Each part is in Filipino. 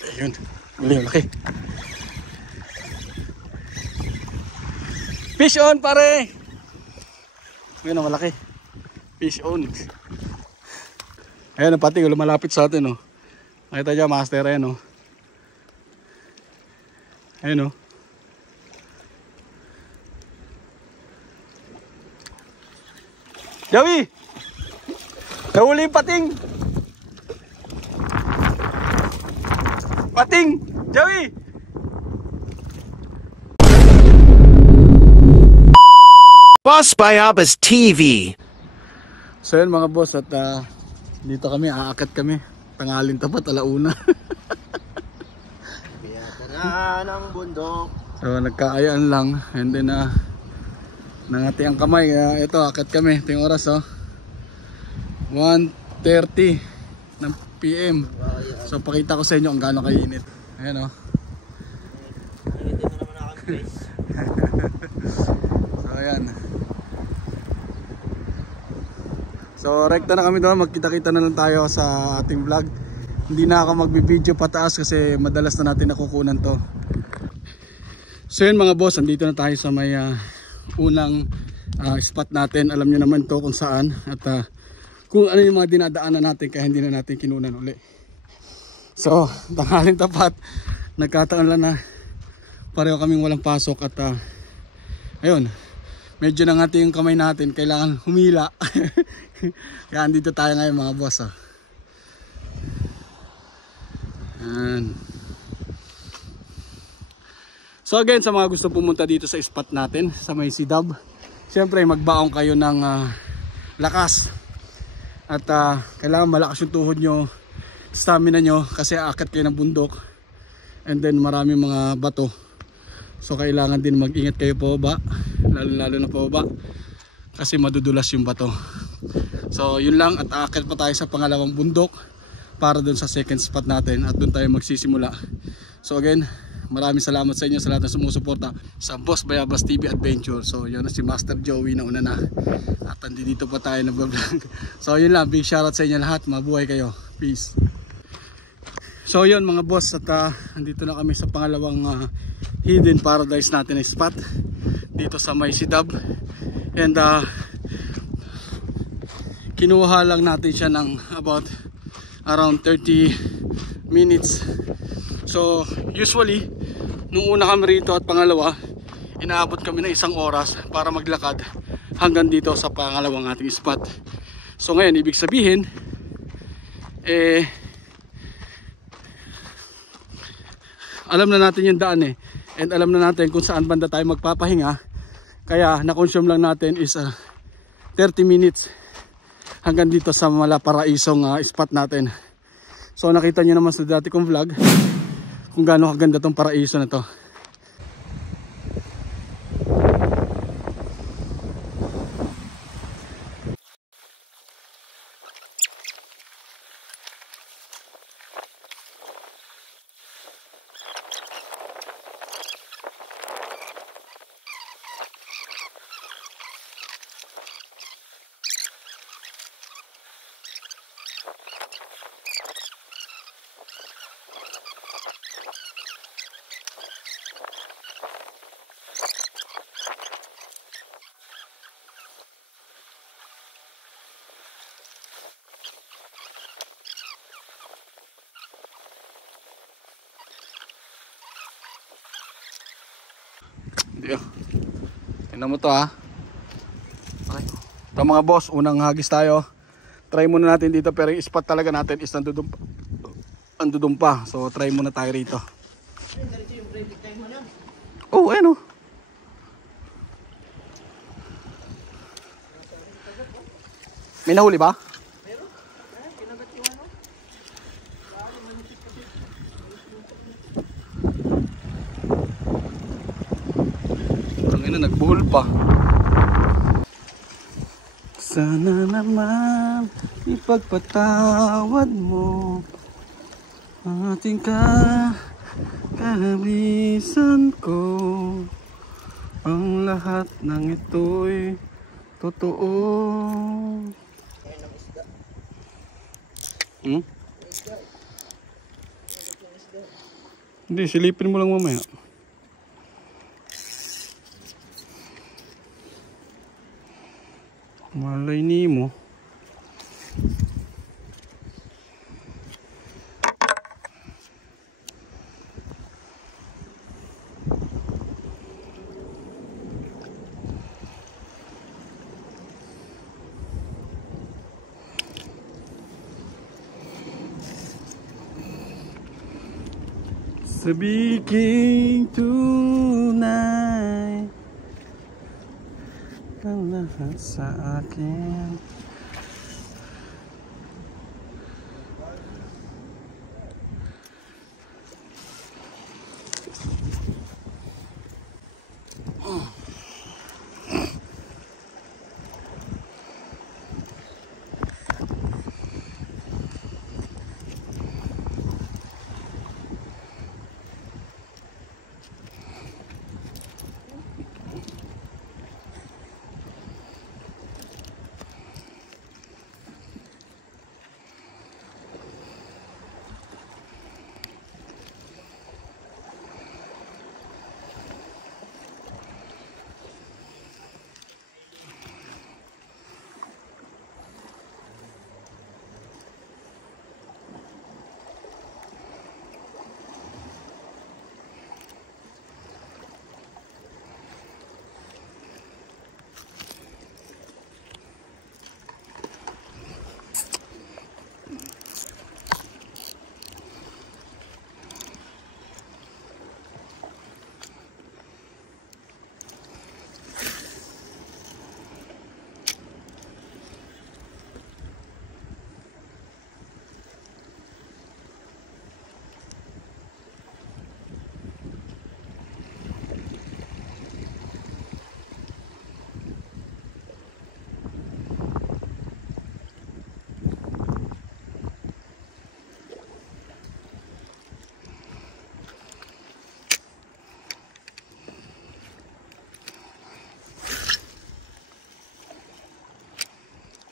Ayun, uli yung laki. Fish on pare! Ayun ang malaki. Fish on. Ayun ang pati, lumalapit sa atin, oh. Nakita dyan, master, ayun, oh. Ayun, oh. Joey! Nahuli yung pating! Pating! Joey! Boss Bayabas TV. So yun mga boss, at dito kami, aakyat kami. Tangalin tapat, alauna. Biyata ng bundok. So nagkaayaan lang, and then nangati ang kamay. Ito, aakyat kami. Ito yung oras, oh. 1:30 ng PM. So pakita ko sa inyo ang gaano kainit. Ayan, oh. Nakikita na naman ako guys. So ayan. So rekta na kami doon, magkita-kita na lang tayo sa ating vlog. Hindi na ako magbibideo pataas kasi madalas na natin nakukunan to. So yun mga boss, andito na tayo sa may unang spot natin. Alam nyo naman to kung saan at kung ano yung mga dinadaanan natin, kaya hindi na natin kinunan uli. So tanghalin tapat, nagkataon lang na pareho kaming walang pasok at ayun, medyo nangati yung kamay natin, kailangan humila. Kaya andito tayo ngayon mga boss, oh. Ayan. So again, sa mga gusto pumunta dito sa spot natin sa may Sidab, siyempre magbaong kayo ng lakas. At kailangan malakas yung tuhod nyo, stamina nyo, kasi aakyat kayo ng bundok. And then marami mga bato. So kailangan din mag-ingat kayo pababa, lalo na pababa, kasi madudulas yung bato. So yun lang, at aakyat pa tayo sa pangalawang bundok para dun sa second spot natin, at dun tayo magsisimula. So again, maraming salamat sa inyo, sa lahat na sumusuporta sa Boss Bayabas TV Adventure. So yun na si Master Joey na una na, at dito pa tayo nag-vlog. So yun lang, big shoutout sa inyo lahat, mabuhay kayo, peace. So yun mga boss, at andito na kami sa pangalawang hidden paradise natin na spot dito sa may Sidab. And kinuha lang natin siya ng about around 30 minutes. So usually nung una kami rito at pangalawa, inaabot kami ng 1 oras para maglakad hanggang dito sa pangalawang ating spot. So ngayon, ibig sabihin alam na natin yung daan and alam na natin kung saan banda tayo magpapahinga. Kaya na-consume lang natin is 30 minutes hanggang dito sa Malaparaisong spot natin. So nakita nyo naman sa dati kong vlog kung gaano kaganda tong paraiso na to. Tingnan mo to, ha. Okay. Ito mga boss, unang hagis tayo. Try muna natin dito, pero yung spot talaga natin is nandudum pa. So try muna tayo rito. Oh, ayun, oh. May nahuli ba? Nagbuhol pa. Sana naman ipagpatawad mo ang ating kahamisan ko. Ang lahat ng ito'y totoo. Hindi, silipin mo lang mamaya. Malay ni mo. Sabihin tunay ang lahat sa akin.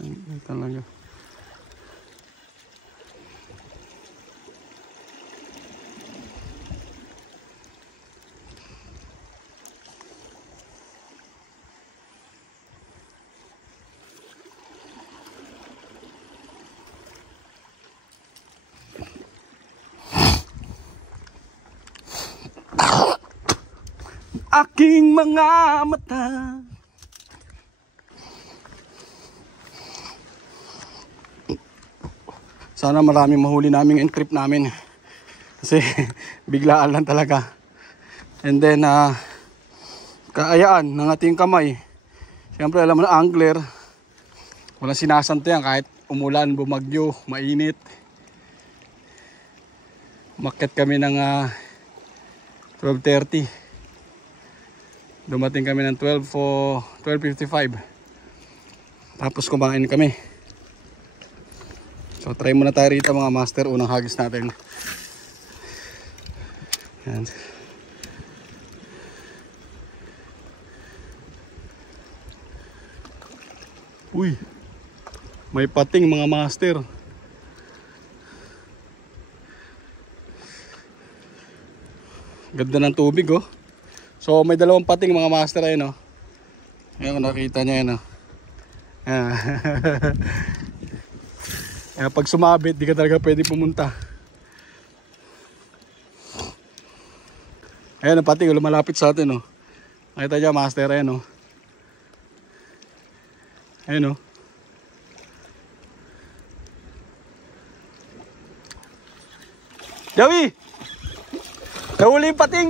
Ay, talaga. Aking mga mata. Sana marami mahuli namin yung trip namin. Kasi biglaan lang talaga. And then kaayaan ng ating kamay. Siyempre alam mo na angler, walang sinasantayan kahit umulan, bumagyo, mainit. Umakyat kami ng 12:30. Dumating kami ng 12:55. Tapos kumain kami. So try muna tayo rito mga master, unang hagis natin. Yan. Uy, may pating mga master. Ganda ng tubig oh. So may dalawang pating mga master ayun oh. Ayan kung nakita nyo yan oh. Pag sumabit, di ka talaga pwede pumunta. Ayan ang pating, lumalapit sa atin oh. Nakita nyo master, ayan oh. Ayan oh. Joey! Nahuli yung pating!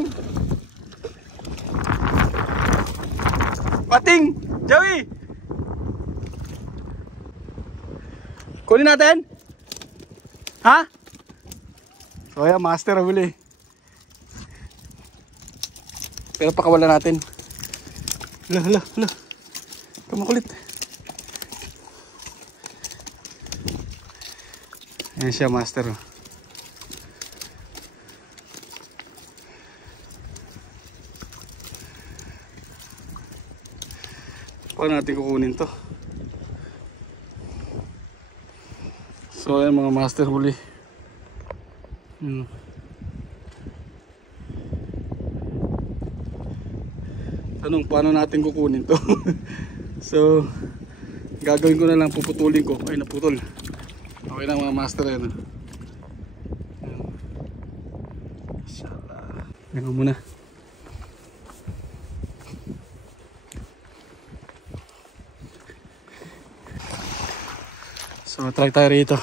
Pating! Joey! Kunin natin? Ha? So ayan, master huli. Pero pakawala natin. Hala. Kamakulit. Ayan siya, master. Paano natin kukunin to? So ayan mga master huli. Tanong, paano natin kukunin to? So, gagawin ko na lang, puputulin ko. Ay, naputol. Okay na mga master yan. Ganun muna. So, try tayo rito.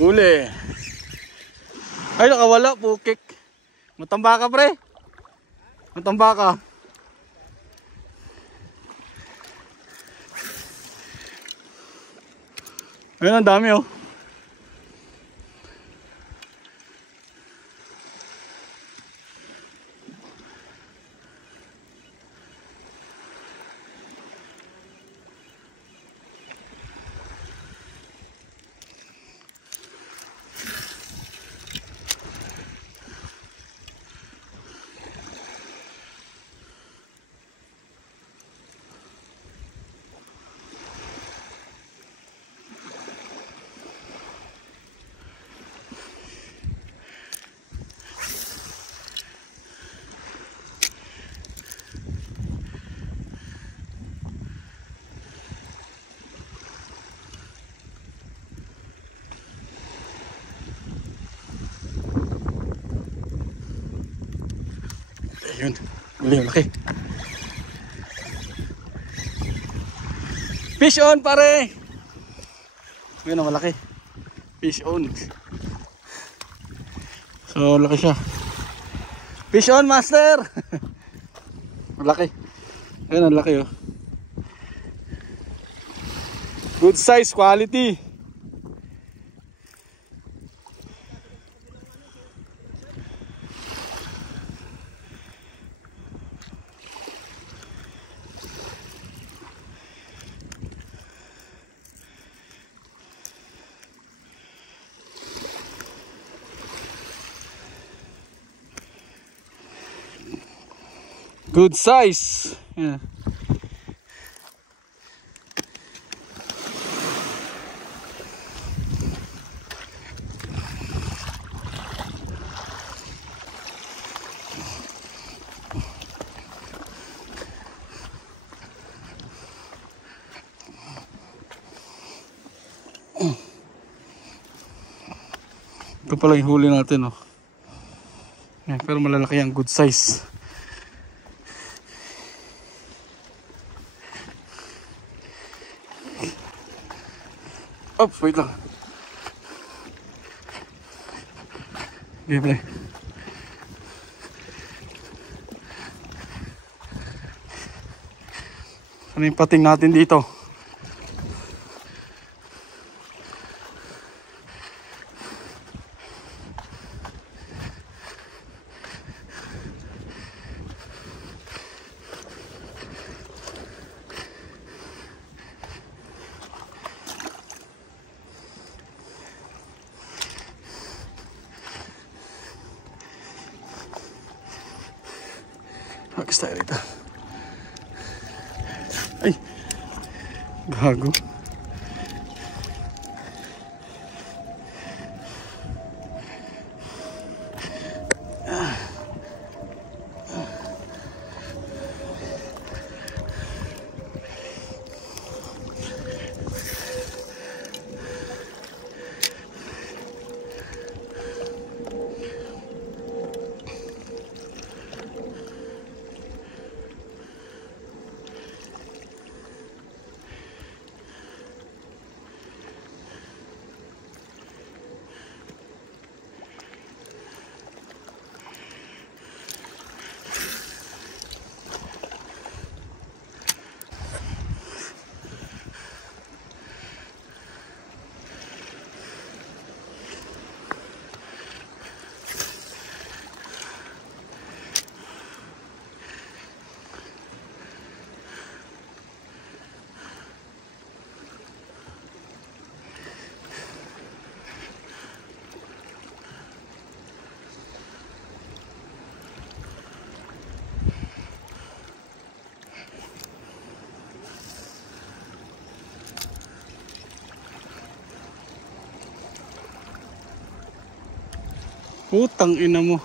Huli. Ay, nakawala, pukik. Matamba ka, pre. Matamba ka. Ayun, ang dami, oh. Ayun, muli yung laki. Fish on, pare. Ayun ang malaki. Fish on. So laki siya. Fish on, master. Malaki. Ayun ang laki, oh. Good size, quality. Good size. Yeah. Ito pala yung huli natin, oh. Yeah, pero malalaki ang good size. Oops, wait lang. Okay, pre. Ano yung pating natin dito? Agis tayo rito. Ay! Gago. Putang ina mo.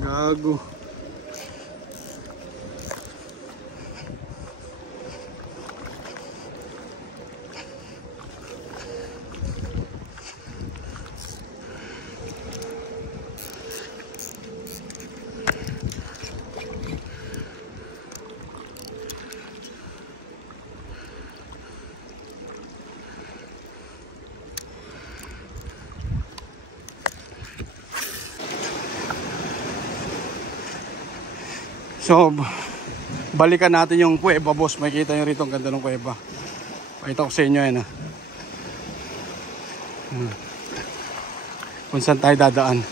Gago. So, balikan natin yung kuweba, boss. Makikita nyo rito ang ganda ng kuweba. Pakita ko sa inyo yan, ha. Kung saan tayo dadaan.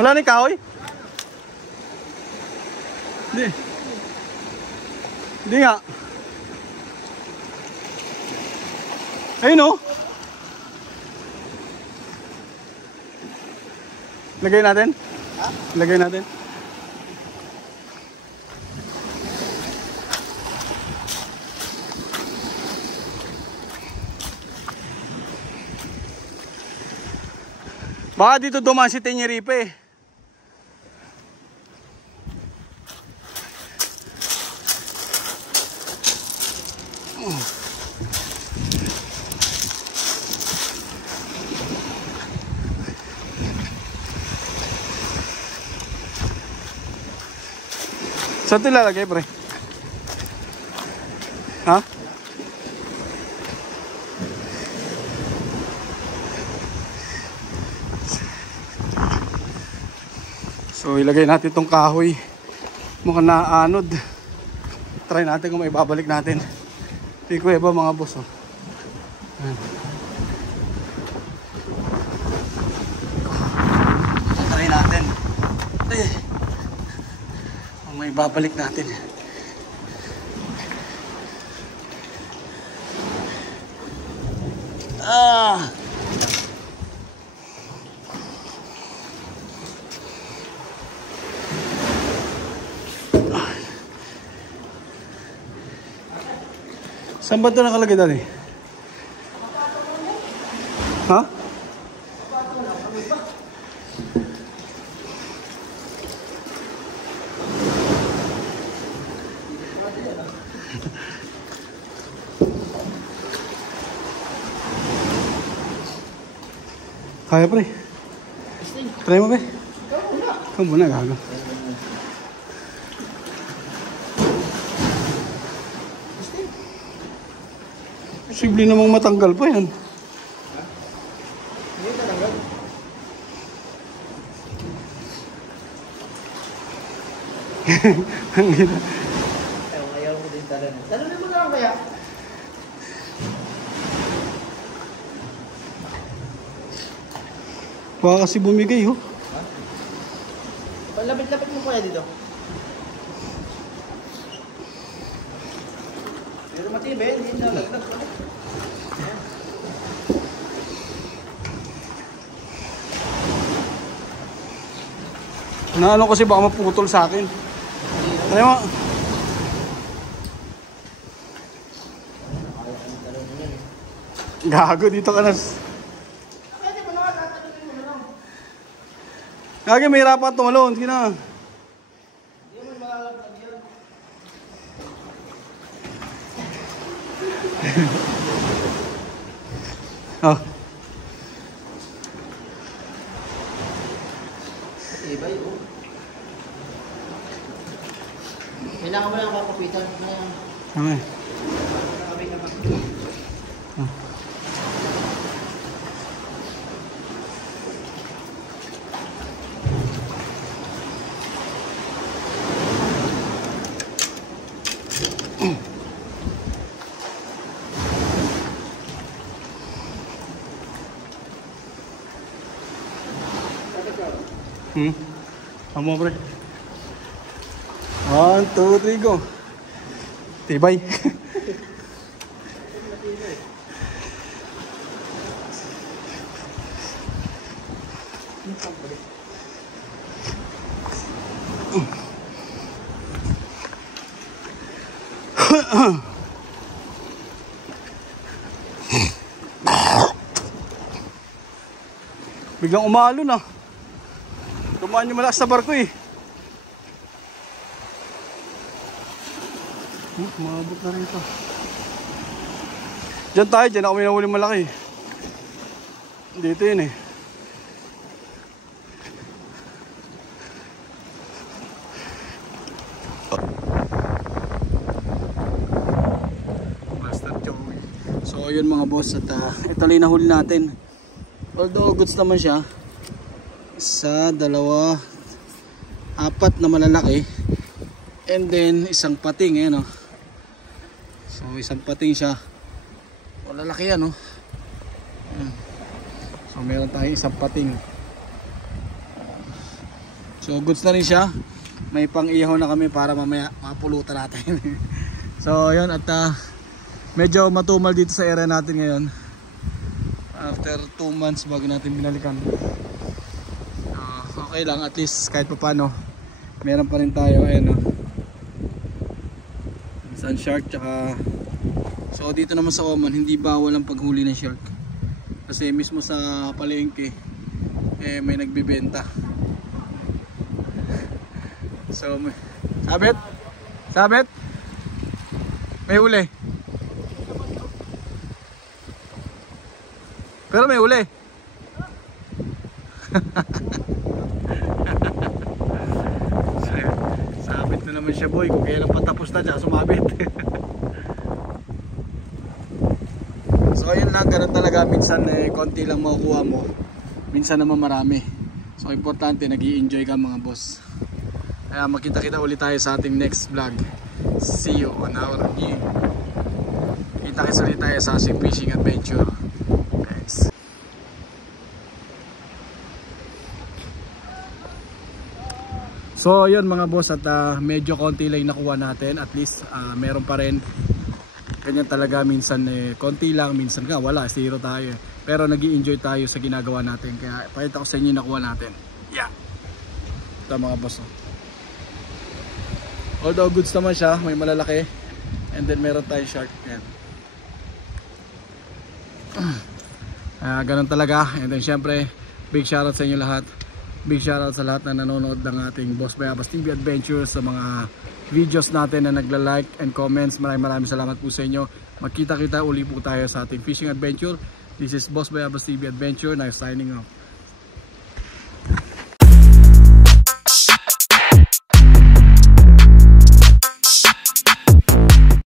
Wala ni kahoy? Hindi. Hindi nga. Ayun o. Lagay natin? Lagay natin. Baka dito dumaan si Tenyeripe. Saan ito lalagay, pre? Ha? So ilagay natin itong kahoy. Mukhang naanod. Try natin kung may babalik natin. Hindi ko iba mga boss, oh. Try natin. May babalik natin. Saan ba ito nakalagay dali? Ha? Kaya pre. Try mo ba? Ikaw muna gago. Posible namang matanggal pa yan. Hindi tatanggal. Ayaw ko din talaga. Talaga mo na lang kaya? Baka kasi bumigay, ho. Palapit-lapit mo kaya dito. Pero matibay, hindi na lagdag pa. Naano kasi baka maputol sa akin. Try mo. Gago, dito ka na. Gagi, may hirapan tumalon. Sige na. Oh. Matibay, oh. Kailangan mo lang kapapitan. Okay. Amo pre. 1, 2, 3, go. Tibay. Biglang umalo na. Dumaan yung malakas sa barko eh. Umabot na rin ito. Diyan tayo, diyan ako may nahuling malaki. Dito yun eh. Master Joey. So yun mga boss, at ito lang nahuli natin. Although goods naman siya. Isa, dalawa, apat na malalaki. And then isang pating eh, no? So isang pating siya. Malalaki yan, no? So meron tayong isang pating. So goods na rin siya. May pang-ihaw na kami para mamaya mapulutan natin. So yun, at medyo matumal dito sa area natin ngayon. After 2 months bago natin binalikan. Okay lang, at least kahit pa paano meron pa rin tayo. Ayan, no? Sun shark, tsaka so dito naman sa Oman hindi bawal ang paghuli ng shark kasi mismo sa palengke eh may nagbibenta. So sabit may huli, pero may huli. Sabit na naman siya, boy, kung kailan patapos na siya sumabit. So ayun lang, ganun talaga. Minsan konti lang makukuha mo, minsan naman marami. So importante nag-i-enjoy ka mga boss. Kaya magkita-kita ulit tayo sa ating next vlog. See you on our new. Kita-kits ulit tayo sa ating fishing adventure. Thanks. So yun mga boss, at medyo konti lang nakuha natin. At least meron pa rin. Ganyan talaga, minsan konti lang, minsan nga wala, zero tayo. Pero nag-i-enjoy tayo sa ginagawa natin. Kaya pakita ko sa inyo nakuha natin. Yeah. Ito mga boss. Although goods naman siya, may malalaki. And then meron tayong shark. Yan. Ganun talaga. And then syempre, big shoutout sa inyo lahat. Big shoutout sa lahat na nanonood ng ating Boss Bayabas TV Adventures, sa mga videos natin na nagla-like and comments. Maraming salamat po sa inyo. Magkita-kita uli po tayo sa ating fishing adventure. This is Boss Bayabas TV Adventure. Now signing off.